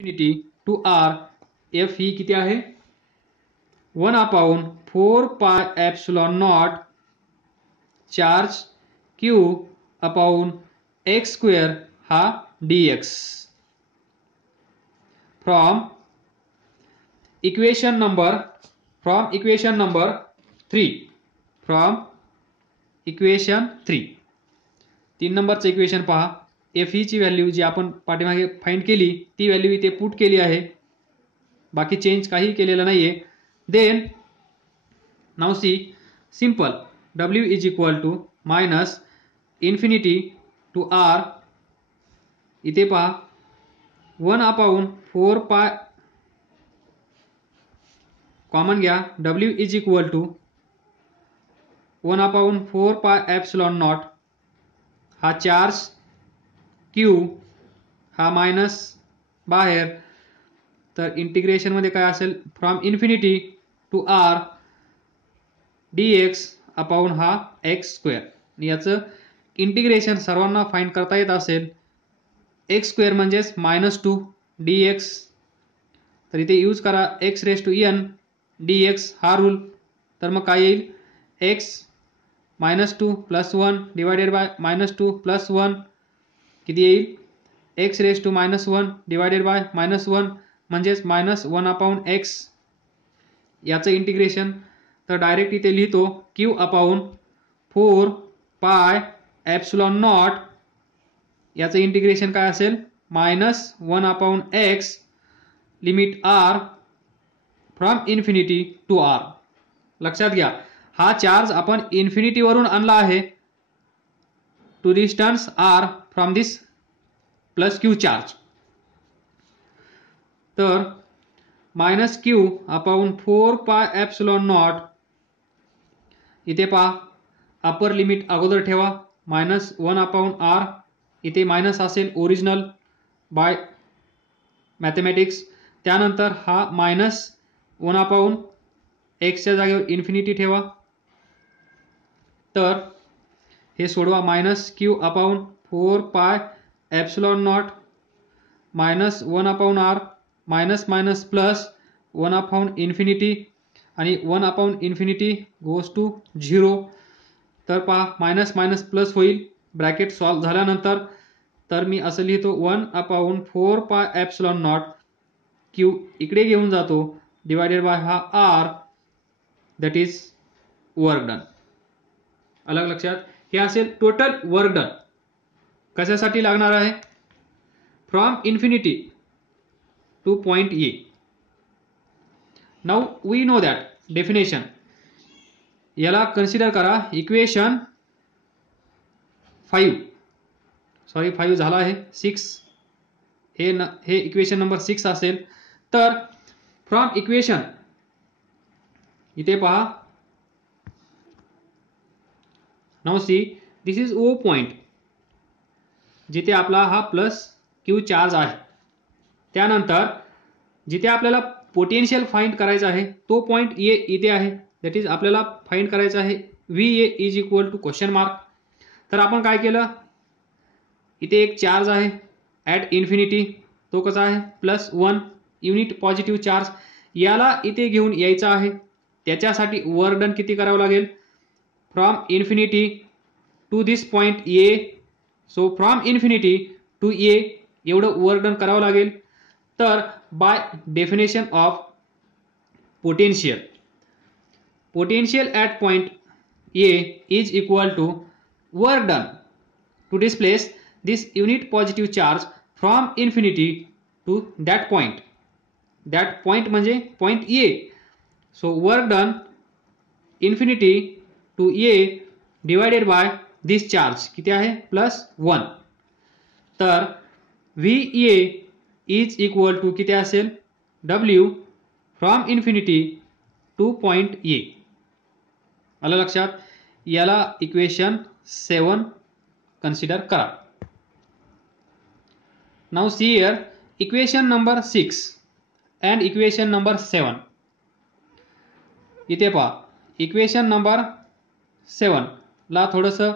Infinity to R F ही किती आहे 1/4πε0 charge Q upon X square हा dx फ्रॉम इक्वेशन नंबर 3 तीन नंबरचं इक्वेशन पहा एफ ची व्हॅल्यू जी आपण पाठीमागे फाइंड केली ती व्हॅल्यू इथे पुट केली आहे बाकी चेंज काही केलेलं नाहीये then now see simple w is equal to minus infinity to R इथे पहा 1/4π कॉमन घ्या w इज इक्वल टू 1/4πε0 हा चार्ज q हा मायनस बाहेर तर इंटिग्रेशन मध्ये काय असेल from infinity to R dx upon हा एक्स स्क्वेअर याचं इंटिग्रेशन सर्वांना फाइंड करता येत असेल एक्स स्क्वेअर म्हणजेच -2 dx तर इथे यूज करा x raise to n dx हा रूल तर मग काय येईल x -2 + 1 डिवायडेड बाय -2 + 1 किती येईल x raise to -1 divided by -1 म्हणजेच -1/x याचं इंटिग्रेशन तर डायरेक्ट इथे लिहितो q अपॉन 4πε0 याचं इंटिग्रेशन काय असेल -1/x limit r from infinity to r लक्षात घ्या हा चार्ज आपण इन्फिनिटी वरून आणला आहे to distance r from this plus q charge तर -q अपॉन 4πε0 इथे पहा अपर लिमिट अगोदर ठेवा -1/r इथे मायनस असेल ओरिजिनल बाय मॅथमॅटिक्स त्यानंतर हा -1/x च्या जागेवर इन्फिनिटी ठेवा तर हे सोडवा -q upon 4πε0 -1/r minus minus plus 1/इन्फिनिटी आणि 1/इन्फिनिटी गोज टू 0 तर पहा मायनस मायनस प्लस होईल ब्रॅकेट सॉल्व झाल्यानंतर तर मी असं लिहितो 1/4πε0 q इकडे घेऊन जातो डिवायडेड बाय हा r that is work done अलग लक्षात हे असेल टोटल वर्क डन कशासाठी लागणार आहे from infinity to point A now we know that definition याला कन्सिडर करा इक्वेशन 5 झाला आहे 6 हे इक्वेशन नंबर 6 असेल तर फ्रॉम इक्वेशन इथे पहा now see this is O point जिथे आपला हा प्लस क्यू चार्ज आहे त्यानंतर जिथे आपल्याला पोटेन्शियल फाइंड करायचा आहे तो पॉइंट ए इथे आहे दॅट इज आपल्याला फाइंड करायचा आहे VA is equal to question mark तर आपण काय केलं इथे एक चार्ज आहे ॲट इन्फिनिटी तो कसा आहे +1 युनिट पॉझिटिव्ह चार्ज याला इथे घेऊन यायचा आहे त्याच्यासाठी वर्क डन किती करावं लागेल from infinity to this point A so from infinity to A एवढं वर्क डन करावं लागेल तर by definition of potential at point A is equal to work done to displace this unit positive charge from infinity to that point. That point म्हणजे point A. So work done infinity to A divided by this charge किती आहे +1 तर VA is equal to किती असेल W from infinity to point A आलं लक्षात याला equation 7 consider करा now see here equation number 6 and equation number 7 इथे पहा इक्वेशन नंबर 7 ला थोडंसं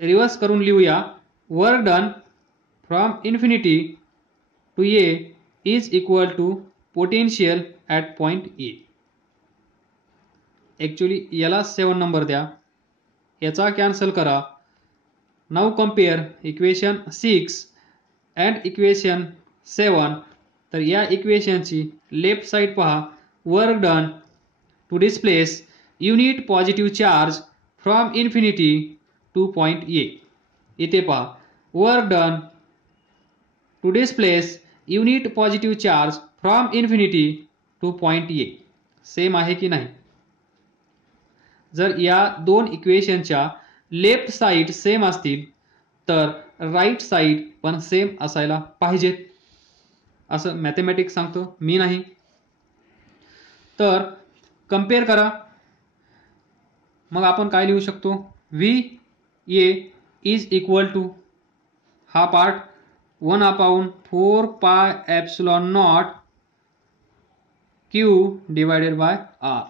रिवर्स करून लिहूया work done from infinity to A is equal to potential at point A. Actually याला 7 नंबर द्या, याचा कॅन्सल करा. Now compare equation 6 and equation 7. तर या इक्वेशनची लेफ्ट साईड पहा. Work done to displace unit positive charge from infinity to point A. इथे पहा work done to displace unit positive charge from infinity to point A. Same आहे की नाही? जर या दोन इक्वेशनच्या लेफ्ट साईड सेम असतील तर राईट साईड पण सेम असायला पाहिजेत, असं मॅथमॅटिक्स सांगतो, मी नाही. तर कम्पेअर करा. मग आपण काय लिहू शकतो? V A is equal to हा part 1/4πε0 Q divided by R.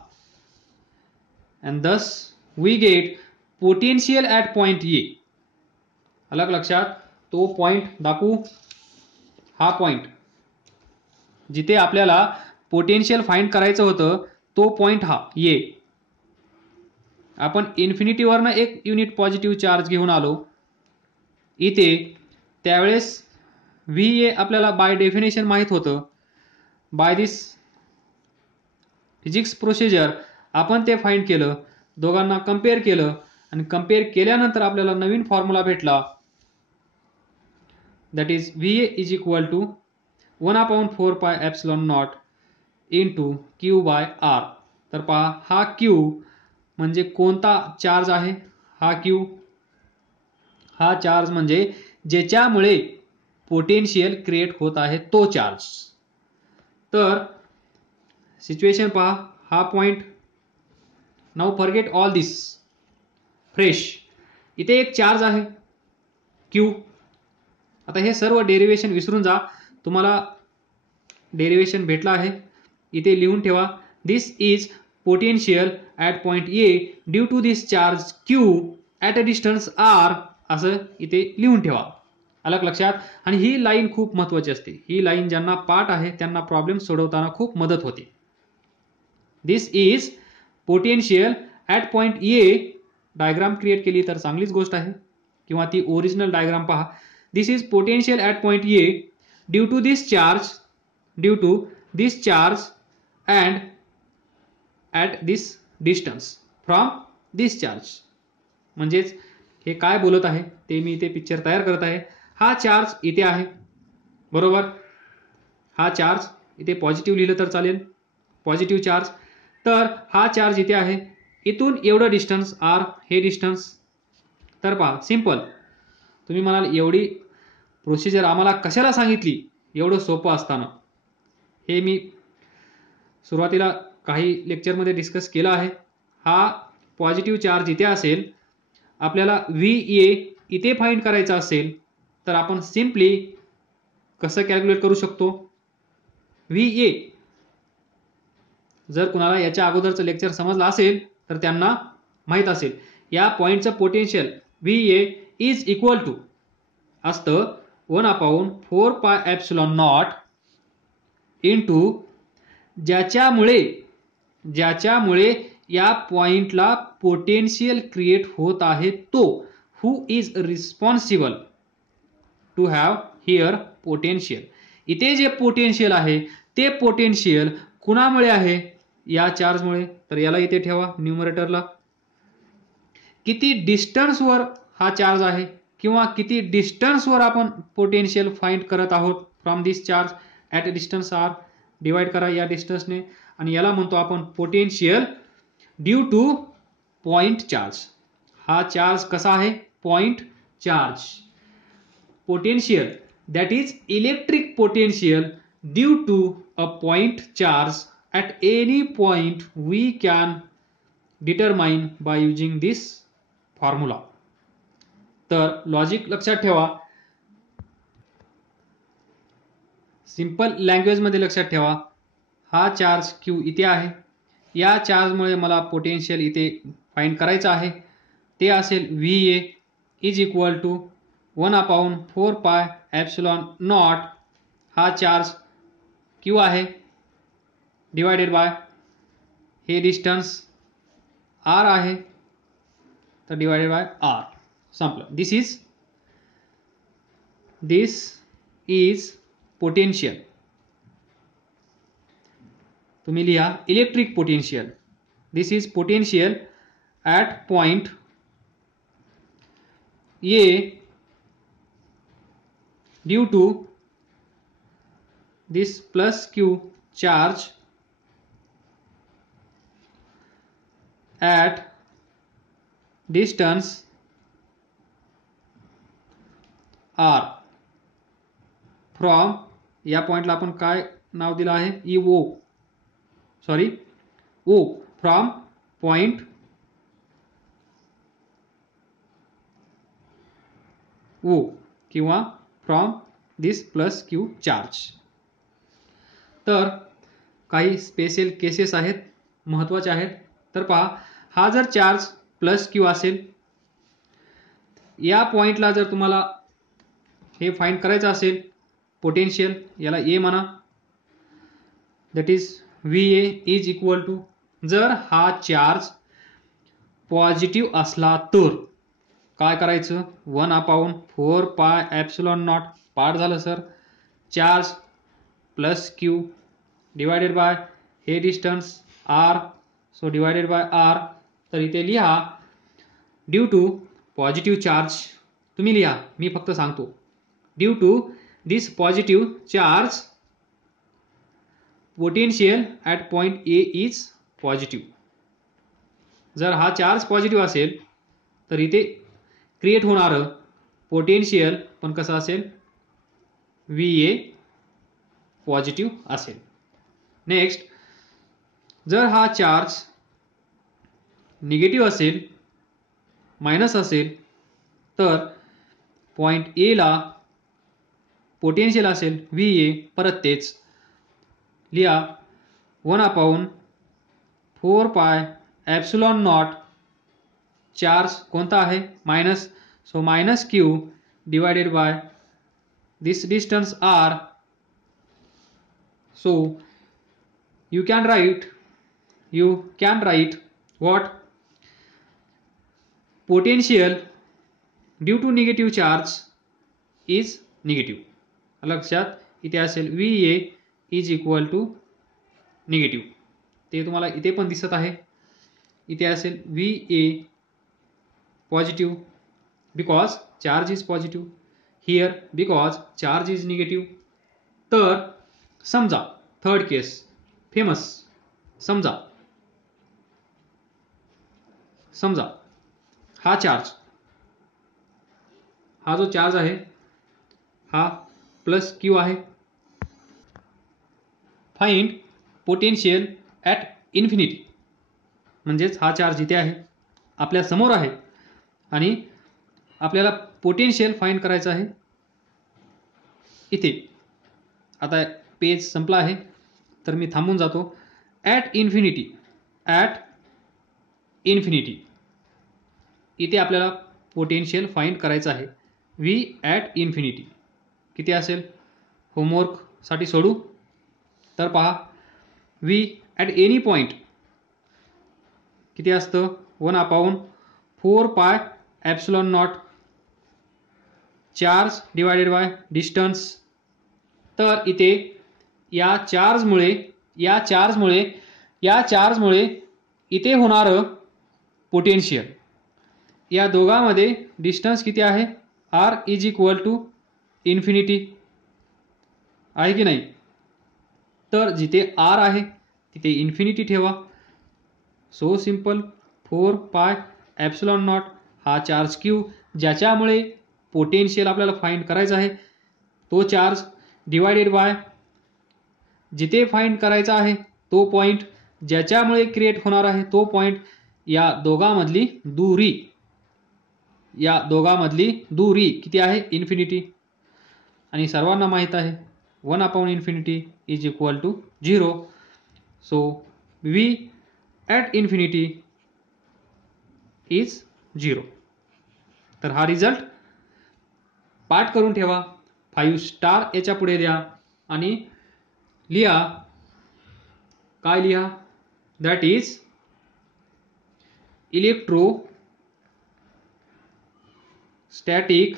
And thus we get potential at point A. अलग लक्षात, तो पॉइंट दाखवू. हा पॉइंट जिथे आपल्याला पोटेन्शियल फाइंड करायचं होतं तो पॉइंट हा ए. आपण इन्फिनिटीवरनं एक युनिट पॉझिटिव्ह चार्ज घेऊन आलो इथे. त्यावेळेस व्ही ए आपल्याला बाय डेफिनेशन माहीत होतं. बाय दिस फिजिक्स प्रोसिजर आपण ते फाइंड केलं, दोघांना कम्पेअर केलं आणि कम्पेअर केल्यानंतर आपल्याला नवीन फॉर्म्युला भेटला. That is V A is equal to 1/4πε0 into Q by R. तर पहा हा क्यू म्हणजे कोणता चार्ज आहे? हा क्यू. हा चार्ज म्हणजे ज्याच्यामुळे पोटेन्शियल क्रिएट होत आहे तो चार्ज. तर सिच्युएशन पहा. हा पॉइंट. नाउ फॉरगेट ऑल दिस. फ्रेश. इथे एक चार्ज आहे क्यू. आता हे सर्व डेरिवेशन विसरून जा. तुम्हाला डेरिवेशन भेटला आहे, इथे लिहून ठेवा. This is potential at point A due to this charge Q at a distance R, असं इथे लिहून ठेवा. अलग लक्षात. आणि ही लाईन खूप महत्त्वाची असते. ही लाईन ज्यांना पाठ आहे त्यांना प्रॉब्लेम सोडवताना खूप मदत होते. This is potential at point A. Diagram create केली तर चांगलीच गोष्ट आहे, किंवा ती ओरिजिनल डायग्राम पहा. This is potential at point A due to this charge and at this distance from this charge. म्हणजेच हे काय बोलत आहे ते मी इथे पिक्चर तयार करत आहे. हा चार्ज इथे आहे, बरोबर. हा चार्ज इथे पॉझिटिव्ह लिहिलं तर चालेल, पॉझिटिव्ह चार्ज. तर हा चार्ज इथे आहे, इथून एवढं डिस्टन्स आर, हे डिस्टन्स. तर पहा सिंपल. तुम्ही म्हणाल एवढी प्रोसिजर आम्हाला कशाला सांगितली एवढं सोपं असताना? हे मी सुरुवातीला काही लेक्चरमध्ये डिस्कस केलं आहे. हा पॉझिटिव्ह चार्ज इथे असेल, आपल्याला व्ही ए इथे फाइंड करायचा असेल तर आपण सिम्पली कसं कॅल्क्युलेट करू शकतो? व्ही ए. जर कुणाला याच्या अगोदरचं लेक्चर समजलं असेल तर त्यांना माहीत असेल या पॉईंटचं potential V A is equal to असतं 1/4πε0 इंटू ज्याच्यामुळे या पॉइंटला पोटेन्शियल क्रिएट होत आहे तो. Who is responsible to have here potential. इथे जे पोटेन्शियल आहे ते पोटेन्शियल कुणामुळे आहे? या चार्जमुळे. तर याला इथे ठेवा न्यूमरेटरला. किती डिस्टन्सवर हा चार्ज आहे किंवा किती डिस्टन्सवर आपण पोटेन्शियल फाइंड करत आहोत from this charge at a distance R. Divide करा या डिस्टन्सने आणि याला म्हणतो आपण potential due to point charge. हा चार्ज कसा आहे? Point charge. Potential that is electric potential due to a point charge at any point we can determine by using this formula. तर लॉजिक लक्षात ठेवा. सिंपल लँग्वेज मध्ये लक्षात ठेवा. हा चार्ज क्यू इथे आहे, या चार्जमुळे मला पोटेन्शियल इथे फाइंड करायचं आहे. ते असेल V A is equal to 1/4πε0. हा चार्ज Q आहे डिवायडेड बाय हे डिस्टन्स R आहे तर डिवायडेड बाय R संपलं. This is potential. तुम्ही लिहा electric potential. This is potential at point A due to this plus Q charge at distance R from, या पॉइंटला आपण काय नाव दिलं आहे, O फ्रॉम पॉइंट O किंवा from this plus Q charge. तर काही स्पेशल केसेस आहेत, महत्त्वाचे आहेत. तर पहा, हा जर चार्ज प्लस Q असेल, या पॉइंटला जर तुम्हाला हे फाइंड करायचं असेल पोटेन्शियल, याला A म्हणा, that is VA is equal to, जर हा चार्ज पॉझिटिव्ह असला तर काय करायचं, 1/4πε0 पार्ट झालं sir, charge plus Q divided by हे distance R, so divided by R. तर इथे लिहा ड्यू टू पॉझिटिव्ह चार्ज, तुम्ही लिहा, मी फक्त सांगतो, due to this positive charge potential at point A is positive. जर हा चार्ज पॉझिटिव्ह असेल तर इथे क्रिएट होणारं पोटेन्शियल पण कसं असेल, VA पॉझिटिव्ह असेल. नेक्स्ट, जर हा चार्ज निगेटिव्ह असेल, मायनस असेल, तर पॉइंट A ला पोटेन्शियल असेल VA, परत तेच लिहा 1/4πε0 चार्ज कोणता आहे, minus, so minus Q divided by this distance R. So you can write what, potential due to negative charge is negative. लक्षात इथे असेल VA is equal to negative, ते तुम्हाला इथे पण दिसत आहे. इथे असेल VA positive because charge is positive, here because charge is negative. तर समजा थर्ड केस फेमस, समजा हा चार्ज, हा जो चार्ज आहे हा प्लस Q आहे. फाइंड पोटेन्शियल ॲट इन्फिनिटी, म्हणजेच हा चार्ज इथे आहे, आपल्या समोर आहे आणि आपल्याला पोटेन्शियल फाइंड करायचं आहे इथे. आता पेज संपला आहे तर मी थांबून जातो. ॲट इन्फिनिटी इथे आपल्याला पोटेन्शियल फाइंड करायचं आहे. V ॲट इन्फिनिटी किती असेल, होमवर्कसाठी सोडू. तर पहा, V ॲट एनी पॉइंट किती असतं, 1/4πε0 चार्ज डिवायडेड बाय डिस्टन्स. तर इथे या चार्जमुळे इथे होणारं पोटेन्शियल, या दोघांमध्ये डिस्टन्स किती आहे, R is equal to infinity आहे की नाही. तर जिथे R आहे तिथे इन्फिनिटी ठेवा. सो सिंपल, 4πε0 हा चार्ज Q ज्याच्यामुळे पोटेन्शियल आपल्याला फाइंड करायचा आहे, तो चार्ज डिवायडेड बाय जिथे फाइंड करायचा आहे तो पॉइंट ज्याच्यामुळे क्रिएट होणार आहे तो पॉइंट, या दोघांमधली दूरी किती आहे, इन्फिनिटी. आणि सर्वांना माहित आहे 1/∞ is equal to 0. So V at infinity is 0. तर हा रिझल्ट पाठ करून ठेवा, 5 स्टार याच्या पुढे द्या आणि लिहा, काय लिहा, दॅट इज इलेक्ट्रोस्टॅटिक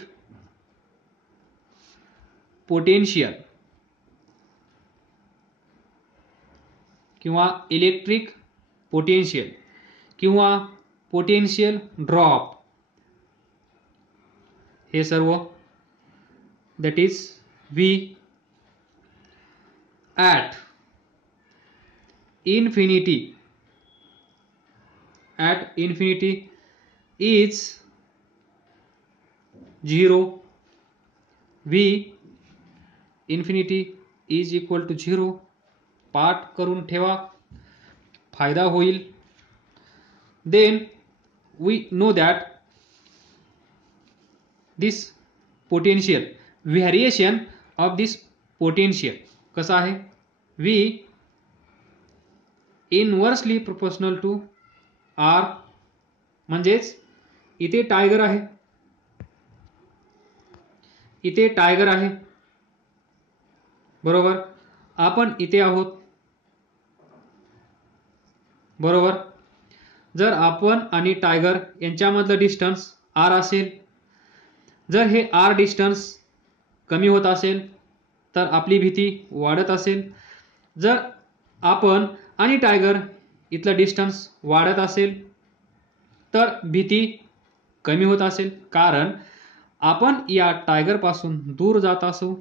पोटेन्शियल किंवा इलेक्ट्रिक पोटेन्शियल किंवा पोटेन्शियल ड्रॉप, हे सर्व that is V at infinity is 0, V infinity is equal to 0. पाठ करून ठेवा, फायदा होईल. Then we know that this potential, variation of this potential कसं आहे, V inversely proportional to R. म्हणजेच इथे टायगर आहे, इथे टायगर आहे, बरोबर. आपण इथे आहोत, बरोबर. जर आपण आणि टायगर यांच्यामधलं डिस्टन्स आर असेल, जर हे आर डिस्टन्स कमी होत असेल तर आपली भीती वाढत असेल. जर आपण आणि टायगर इथलं डिस्टन्स वाढत असेल तर भीती कमी होत असेल, कारण आपण या टायगरपासून दूर जात असू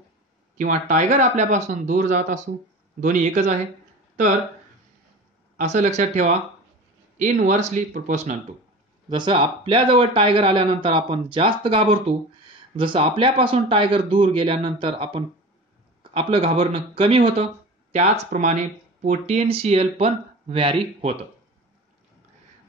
किंवा टायगर आपल्यापासून दूर जात असू, दोन्ही एकच आहे. तर असं लक्षात ठेवा, इनवर्सली प्रोपोर्शनल टू. जसं आपल्याजवळ टायगर आल्यानंतर आपण जास्त घाबरतो, जसं आपल्यापासून टायगर दूर गेल्यानंतर आपलं घाबरणं कमी होतं, त्याचप्रमाणे पोटेन्शियल पण व्हॅरी होतं.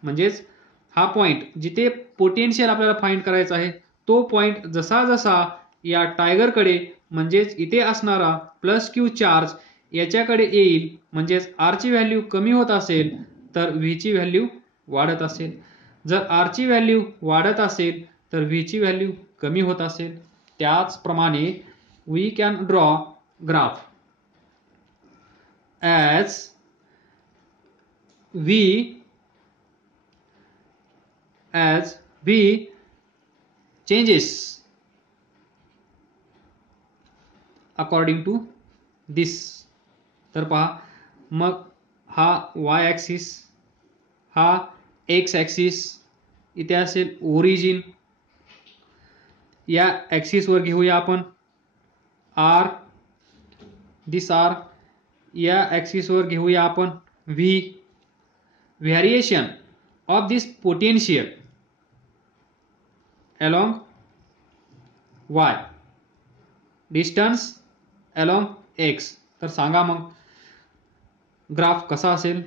म्हणजेच हा पॉइंट जिथे पोटेन्शियल आपल्याला फाइंड करायचा आहे, तो पॉइंट जसा जसा या टायगरकडे म्हणजेच इथे असणारा प्लस क्यू चार्ज याच्याकडे येईल, म्हणजेच आर ची व्हॅल्यू कमी होत असेल तर व्ही ची व्हॅल्यू वाढत असेल. जर आर ची व्हॅल्यू वाढत असेल तर व्ही ची व्हॅल्यू कमी होत असेल. त्याचप्रमाणे we can draw graph as V changes according to this. तर पहा, मग हा वाय ॲक्सिस, हा एक्स ॲक्सिस, इथे असेल ओरिजिन. या ॲक्सिसवर घेऊया आपण आर, दिस आर. या ॲक्सिसवर घेऊया आपण V. Variation of this potential along y, distance along x. तर सांगा मग ग्राफ कसा असेल.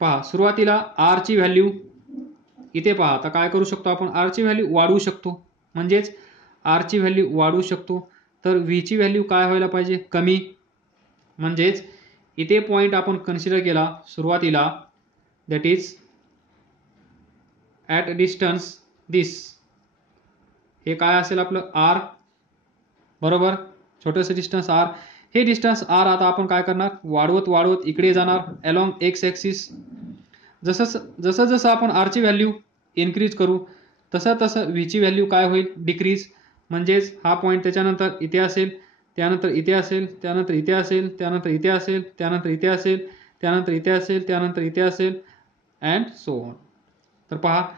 पहा, सुरुवातीला आर ची व्हॅल्यू इथे पहा. आता काय करू शकतो आपण, आर ची व्हॅल्यू वाढवू शकतो, म्हणजेच आर ची व्हॅल्यू वाढवू शकतो. तर व्ही ची व्हॅल्यू काय व्हायला पाहिजे, कमी. म्हणजेच इथे पॉइंट आपण कन्सिडर केला सुरुवातीला, दॅट इज ॲट डिस्टन्स दिस. हे काय असेल आपलं आर, बरोबर, छोटंसं डिस्टन्स आर. हे डिस्टन्स आर आता आपण काय करणार, वाढवत वाढवत इकडे जाणार अलॉंग एक्स ॲक्सिस. जसं जसं आपण आर ची व्हॅल्यू इन्क्रीज करू तसं तसं व्ही ची व्हॅल्यू काय होईल, डिक्रीज. म्हणजेच हा पॉईंट त्याच्यानंतर इथे असेल, त्यानंतर इथे असेल, त्यानंतर इथे असेल, त्यानंतर इथे असेल, त्यानंतर इथे असेल, त्यानंतर इथे असेल, त्यानंतर इथे असेल अँड सो ऑन. तर पहा,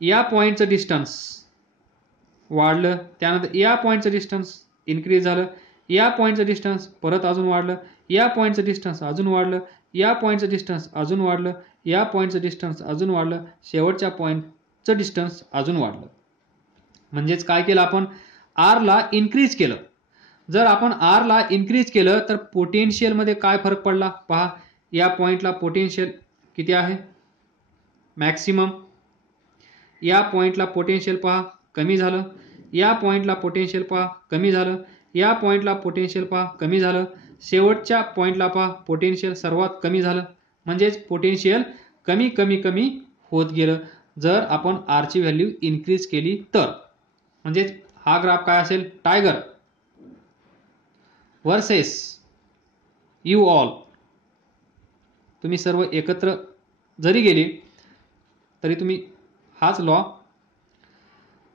या पॉईंटचं डिस्टन्स वाढलं, त्यानंतर या पॉईंटचं डिस्टन्स इन्क्रीज झालं, या पॉईंटचं डिस्टन्स परत अजून वाढलं, या पॉईंटचं डिस्टन्स अजून वाढलं, या पॉईंटचं डिस्टन्स अजून वाढलं, या पॉईंटचं डिस्टन्स अजून वाढलं, शेवटच्या पॉईंटचं डिस्टन्स अजून वाढलं. म्हणजेच काय केलं आपण, आर ला इन्क्रीज केलं. जर आपण आर ला इन्क्रीज केलं तर पोटेन्शियल मध्ये काय फरक पडला पहा. या पॉईंटला पोटेन्शियल किती आहे, मॅक्सिमम. या पॉईंटला पोटेन्शियल पहा कमी झालं, या पॉईंटला पोटेन्शियल पहा कमी झालं, या पॉईंटला पोटेन्शियल पहा कमी झालं, शेवटच्या पॉईंटला पहा पोटेन्शियल सर्वात कमी झालं. म्हणजेच पोटेन्शियल कमी कमी कमी होत गेलं जर आपण आर ची व्हॅल्यू इन्क्रीज केली तर. म्हणजेच हा ग्राफ काय असेल, टायगर वर्सेस यू ऑल, तुम्ही सर्व एकत्र जरी गेले तरी तुम्ही हाच लॉ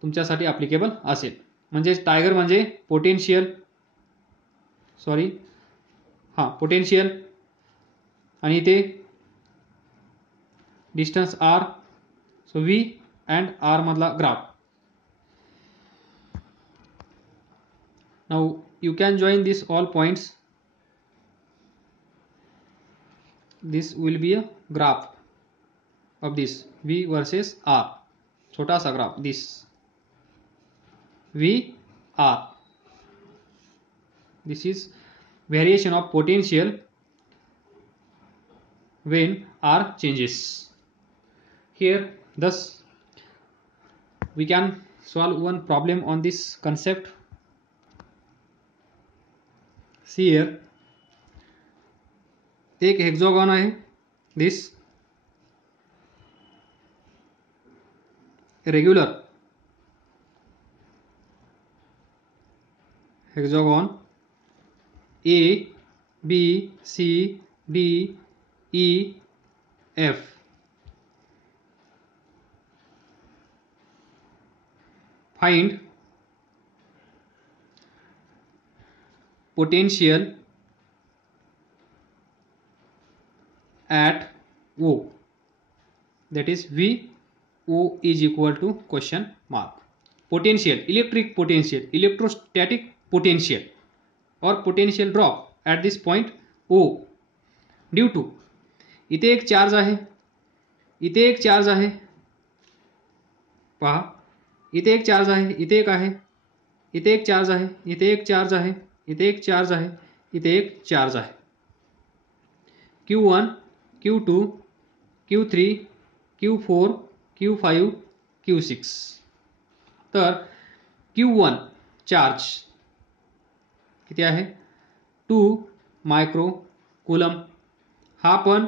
तुमच्यासाठी ॲप्लिकेबल असेल. म्हणजे टायगर म्हणजे पोटेन्शियल, पोटेन्शियल आणि इथे distance R, so V and R मधला graph. Now you can join this all points. This will be a graph of this V versus R, छोटा सा graph, this V R. This is variation of potential when R changes. Here thus we can solve one problem on this concept. See here, एक hexagon आहे, this regular hexagon A, B, C, D, E, F. Find potential at O, that is V O is equal to question mark. Potential, electric potential, electrostatic potential or potential drop at this point O due to, इथे एक charge आहे, इथे एक charge आहे, पहा इथे एक charge आहे, इथे एक आहे, इथे एक चार्ज आहे, इथे एक चार्ज आहे, इथे एक चार्ज आहे, इथे एक चार्ज आहे. Q1, Q2, Q3, Q4, Q5, Q6. तर Q1 चार्ज किती आहे, 2 मायक्रो कूलम, हा पण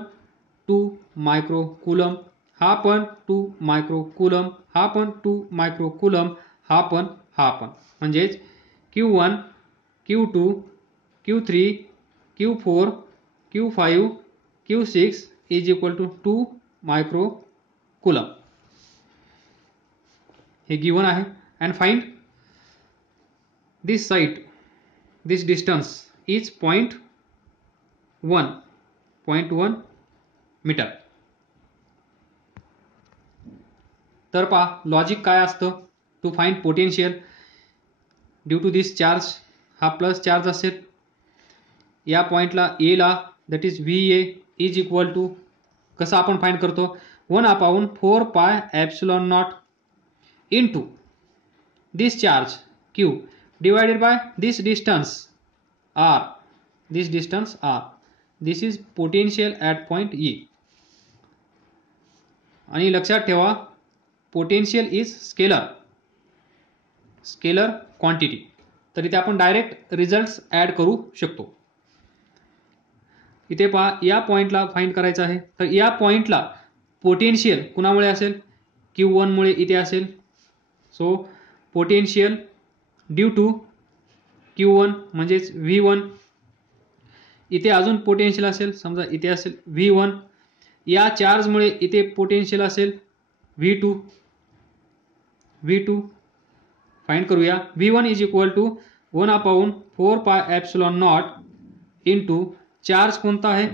2 मायक्रो कूलम, हा पण 2 मायक्रो कूलम, हा पण 2 मायक्रो कूलम, हा पण म्हणजेच Q1, Q2, Q3, Q4, Q5, Q6 is equal to 2 micro coulomb. हे गिवन आहे. And find this side, this distance is 0.1 metre. तर पहा लॉजिक काय असतं, to find potential due to this charge. हा प्लस चार्ज असेल, या पॉइंटला ए ला, that is V A is equal to, कसं आपण फाइंड करतो, 1/4 pi epsilon naught into this charge Q divided by this distance R. This distance R. This is potential at point E. आणि लक्षात ठेवा, पोटेन्शियल इज स्केलर क्वांटिटी. तर इथे आपण direct results add करू शकतो. इथे पहा, या पॉइंटला फाइंड करायचं आहे, तर या पॉइंटला पोटेन्शियल कुणामुळे असेल, Q1 मुळे इथे असेल. So potential due to Q1 म्हणजेच V1. इथे अजून पोटेन्शियल असेल, समजा इथे असेल V1. या चार्जमुळे इथे पोटेन्शियल असेल V2. फाइंड करूया. V1 is equal to 1/4 pi epsilon naught into charge कोणता आहे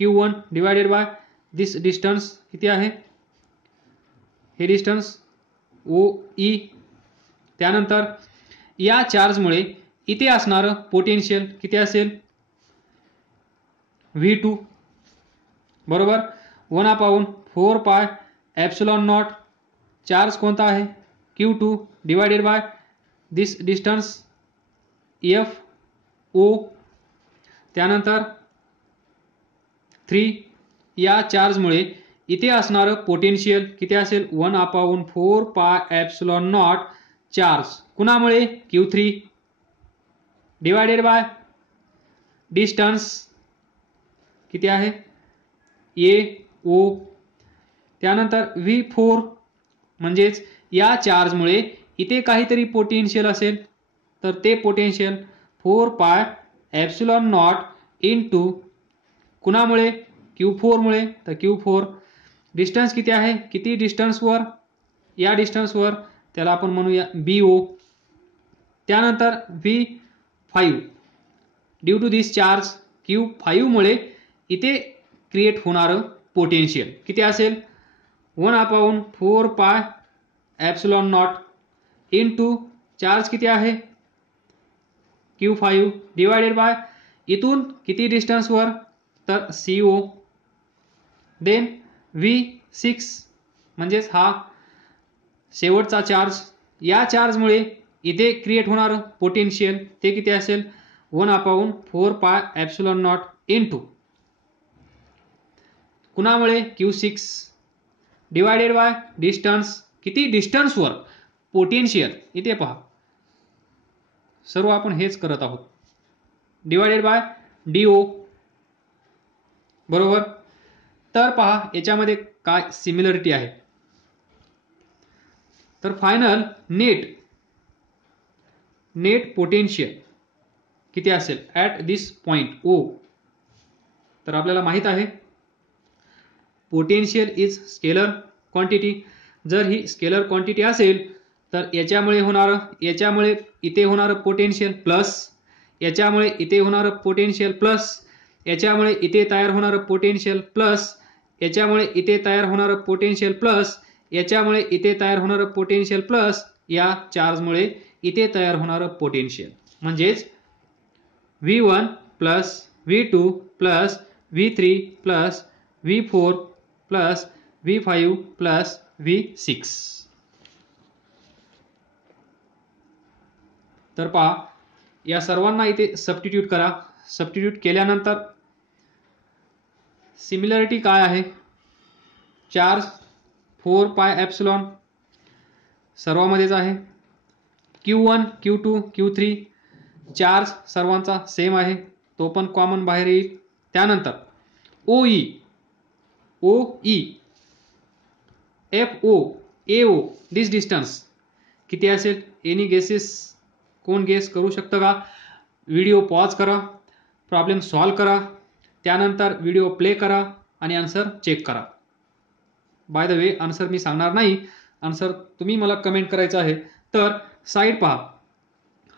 Q1 divided by this distance किती आहे, हे डिस्टन्स OE. त्यानंतर या चार्जमुळे इथे असणारं पोटेन्शियल किती असेल, V2 बरोबर 1/4 पाय एप्सिलॉन नॉट, चार्ज कोणता आहे Q2 divided by this distance FO. त्यानंतर 3, या चार्जमुळे इथे असणारं पोटेन्शियल किती असेल, 1/4 पाय एप्सिलॉन नॉट चार्ज कुणामुळे Q3 डिवायडेड बाय डिस्टन्स किती आहे AO. त्यानंतर V4 म्हणजेच या चार्जमुळे इथे काहीतरी पोटेन्शियल असेल, तर ते पोटेन्शियल 4 पाय एप्सिलॉन नॉट इंटू कुणामुळे Q4 मुळे, तर Q4 डिस्टन्स किती आहे, किती डिस्टन्सवर, या डिस्टन्सवर, त्याला आपण म्हणूया BO. त्यानंतर V5 due to this charge Q5 मुळे इथे क्रिएट होणारं पोटेन्शियल किती असेल 1/4 pi epsilon naught into charge किती आहे Q5 डिवायडेड बाय इथून किती डिस्टन्सवर, तर CO. देन V6 म्हणजेच हा शेवटचा चार्ज, या चार्जमुळे इथे क्रिएट होणारं पोटेन्शियल ते किती असेल 1/4 पाय एप्सिलॉन नॉट इंटू कुणामुळे Q6 डिवायडेड बाय डिस्टन्स, किती डिस्टन्सवर पोटेन्शियल, इथे पहा सर्व आपण हेच करत आहोत, डिवायडेड बाय DO. बरोबर. तर पहा याच्यामध्ये काय सिमिलरिटी आहे, तर फायनल नेट पोटेन्शियल किती असेल ॲट दिस पॉइंट O. तर आपल्याला माहित आहे पोटेन्शियल इज स्केलर क्वांटिटी. जर ही स्केलर क्वांटिटी असेल तर याच्यामुळे इथे होणारं पोटेन्शियल प्लस, याच्यामुळे इथे होणारं पोटेन्शियल प्लस, याच्यामुळे इथे तयार होणारं पोटेन्शियल प्लस, याच्यामुळे इथे तयार होणारं पोटेन्शियल प्लस, याच्यामुळे इथे तयार होणारं पोटेन्शियल प्लस, या चार्जमुळे इथे तयार होणारं पोटेन्शियल म्हणजेच V1 plus V2 plus V3 plus V4 plus V5 plus V6. तर पहा या सर्वांना इथे सबस्टिट्यूट करा. सबस्टिट्यूट केल्यानंतर सिमिलरिटी काय आहे, चार्ज 4 पाय एप्सिलॉन सर्वांमध्येच आहे, Q1 Q2 Q3 चार्ज सर्वांचा सेम आहे, तो पण कॉमन बाहेर येईल. त्यानंतर OE FO AO दिस डिस्टन्स किती असेल, एनी गेसेस, कोण गेस करू शकतं का. व्हिडिओ पॉज करा, प्रॉब्लेम सॉल्व करा, त्यानंतर व्हिडिओ प्ले करा आणि आन्सर चेक करा. बाय द वे आन्सर मी सांगणार नाही, आन्सर तुम्ही मला कमेंट करायचं आहे. तर साईड पहा,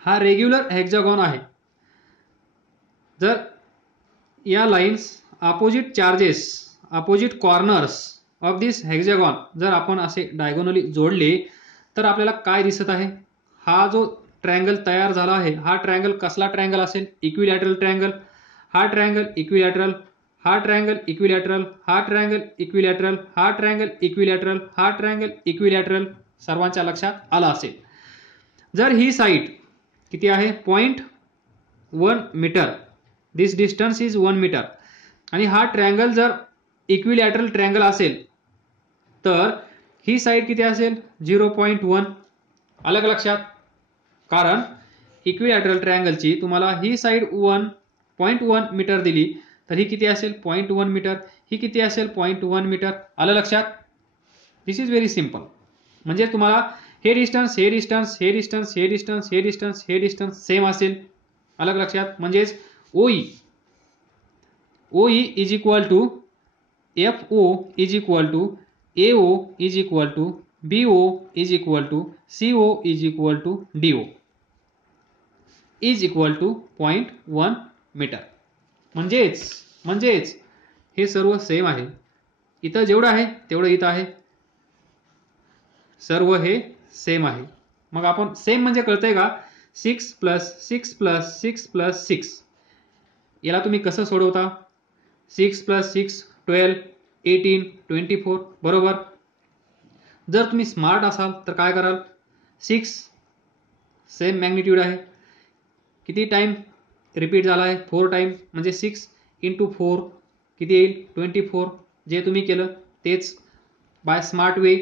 हा रेग्युलर हेक्झागॉन आहे. जर या lines opposite charges, opposite corners of this hexagon जर आपण असे डायगोनली जोडले तर आपल्याला काय दिसत आहे, हा जो ट्रायंगल तयार झाला आहे, हा ट्रायंगल कसला ट्रायंगल असेल, इक्विलॅटरल ट्रायंगल. हा ट्रायंगल इक्विलॅटरल, हा ट्रायंगल इक्विलॅटरल, हा ट्रायंगल इक्विलॅटरल, हा ट्रायंगल इक्विलॅटरल, हा ट्रायंगल इक्विलॅटरल, सर्वांच्या लक्षात आला असेल. जर ही साईड किती आहे 0.1 metre, this distance is 1 metre, आणि हा ट्रायंगल जर इक्विलॅटरल ट्रायंगल असेल तर ही साईड किती असेल 0.1. अलग लक्षात, कारण इक्विलॅटरल ट्रायंगलची तुम्हाला ही साईड 1.1 मीटर दिली तर ही किती असेल 0.1 मीटर, ही किती असेल 0.1 मीटर. आलं लक्षात. दिस इज व्हेरी सिंपल. म्हणजे तुम्हाला हे डिस्टन्स, हे डिस्टन्स, हे डिस्टन्स, हे डिस्टन्स, हे डिस्टन्स, हे डिस्टन्स सेम असेल. अलग लक्षात. म्हणजेच OE is equal to FO is equal to AO is equal to BO is equal to CO is equal to DO is equal to 0.1 metre. म्हणजेच हे सर्व सेम आहे. इथं जेवढं आहे तेवढं इथं आहे, सर्व हे सेम आहे. मग आपण सेम म्हणजे कळतंय का, 6 प्लस 6 प्लस 6 प्लस 6. याला तुम्ही कसं सोडवता, 6 प्लस 6 12 18 24. बरोबर. जर तुम्ही स्मार्ट असाल तर काय कराल, 6 सेम मॅग्निट्यूड आहे, किती टाइम रिपीट झाला आहे 4 टाइम, म्हणजे 6 इंटू 4 किती येईल 24. जे तुम्ही केलं तेच बाय स्मार्ट वे.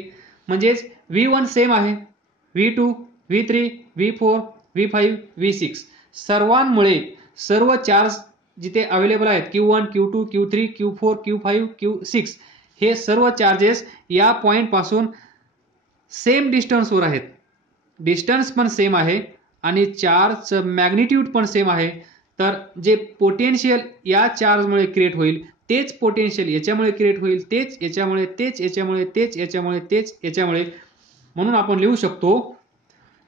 म्हणजेच V1 सेम आहे, V2 V3 V4 V5 V6 सर्वांमुळे सर्व चार्ज जिथे अवेलेबल आहेत Q1 Q2 Q3 Q4 Q5 Q6 हे सर्व चार्जेस या पॉइंट पासून सेम डिस्टन्सवर आहेत. डिस्टन्स पण सेम आहे आणि चार्जचं मॅग्निट्यूड पण सेम आहे. तर जे पोटेन्शियल या चार्जमुळे क्रिएट होईल तेच पोटेन्शियल याच्यामुळे क्रिएट होईल, तेच याच्यामुळे, तेच याच्यामुळे, तेच याच्यामुळे, तेच याच्यामुळे. म्हणून आपण लिहू शकतो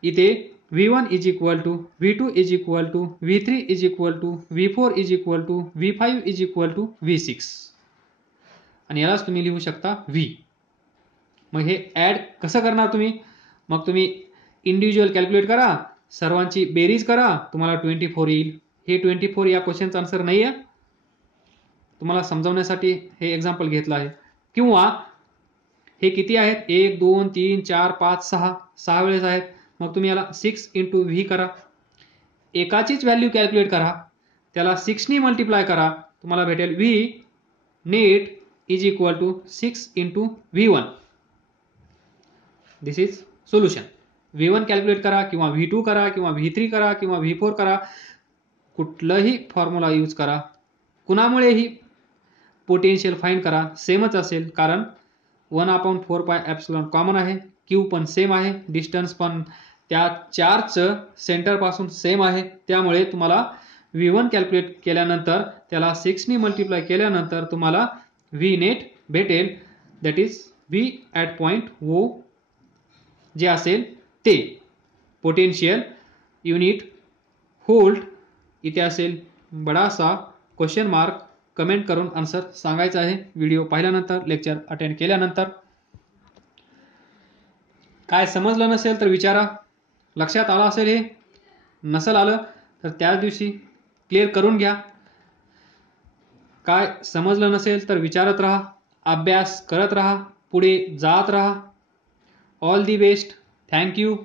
इथे V1 is equal to V2 is equal to V3 is equal to V4 is equal to V5 is equal to V6 आणि यालाच तुम्ही लिहू शकता V. मग हे ऍड कसं करणार तुम्ही? मग तुम्ही इंडिव्हिज्युअल कॅल्क्युलेट करा, सर्वांची बेरीज करा, तुम्हाला 24 येईल. हे 24 या क्वेश्चनचा आन्सर नाही आहे, तुम्हाला समजावण्यासाठी हे एक्झाम्पल घेतलं आहे. किंवा हे किती आहेत? 1 2 3 4 5 6 वेळेस आहेत. मग तुम्ही याला 6 इंटू व्ही करा, एकाचीच व्हॅल्यू कॅल्क्युलेट करा, त्याला 6 ने मल्टिप्लाय करा, तुम्हाला भेटेल V net is equal to 6 into V1. This is solution. V1 calculate करा किंवा V2 करा किंवा V3 करा किंवा V4 करा, कुठलंही फॉर्म्युला यूज करा, कुणामुळेही पोटेन्शियल फाइंड करा, सेमच असेल, कारण 1/4πε कॉमन आहे, क्यू पण सेम आहे, डिस्टन्स पण त्या चार्जचं सेंटर पासून सेम आहे. त्यामुळे तुम्हाला V1 कॅल्क्युलेट केल्यानंतर त्याला 6 ने मल्टिप्लाय केल्यानंतर तुम्हाला V नेट भेटेल, that is V at point O जे असेल ते. पोटेन्शियल युनिट व्होल्ट इथे असेल बडासा क्वेश्चन मार्क. कमेंट करून आन्सर सांगायचं आहे व्हिडिओ पाहिल्यानंतर, लेक्चर अटेंड केल्यानंतर. काय समजलं नसेल तर विचारा, लक्षात आलं असेल हे, नसेल आलं तर त्याच दिवशी क्लिअर करून घ्या. काय समजलं नसेल तर विचारत राहा, अभ्यास करत राहा, पुढे जात राहा. All the best. Thank you.